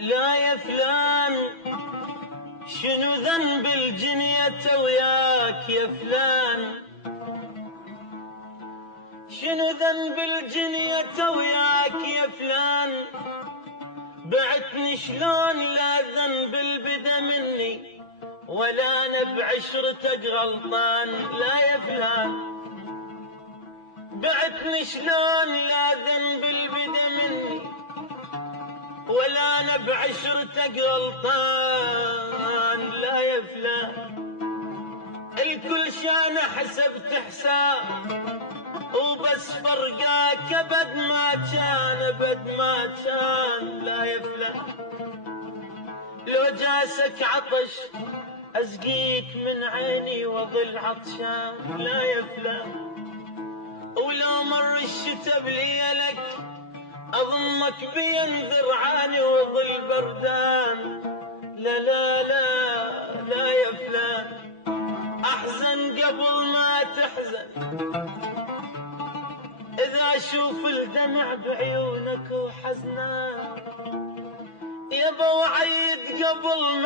لا يا فلان شنو ذنب الجنية وياك يا فلان، شنو ذنب الجنية وياك يا فلان، بعتني شلون لا ذنب البدا مني ولا انا بعشرتك غلطان. لا يا فلان بعتني شلون لا ذنب البدا مني ولا انا بعشرتك غلطان. لا يا فلان الكل شان حسبت حساب وبس فرقاك ابد ما كان ابد ما كان. لا يا فلان لو جاسك عطش اسقيك من عيني واظل عطشان. لا يا فلان ولو مر الشتا بليلك اضمك بين ذرعاني واظل بردان. لا لا لا لا يا فلان احزن قبل ما تحزن، اذا اشوف الدمع بعيونك وحزنان يابا وعيد قبل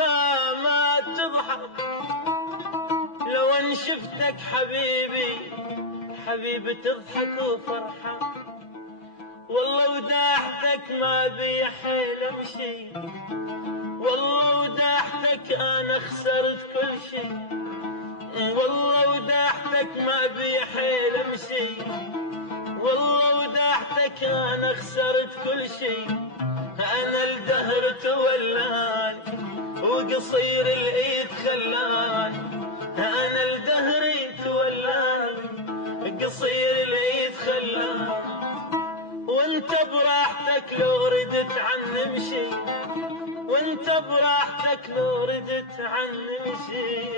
ما تضحك. لو ان شفتك حبيبي حبيبي تضحك وفرحان، والله وداحتك ما بي حيل امشي، والله وداحتك انا خسرت كل شي، والله وداحتك ما بي حيل امشي، والله وداحتك انا خسرت كل شي. انا الدهر تولاني وقصير الايد خلاني، انا الدهر تولاني قصير الايد خلاني، وانت براحتك لو ردت عني مشي، وانت براحتك لو ردت عني مشي.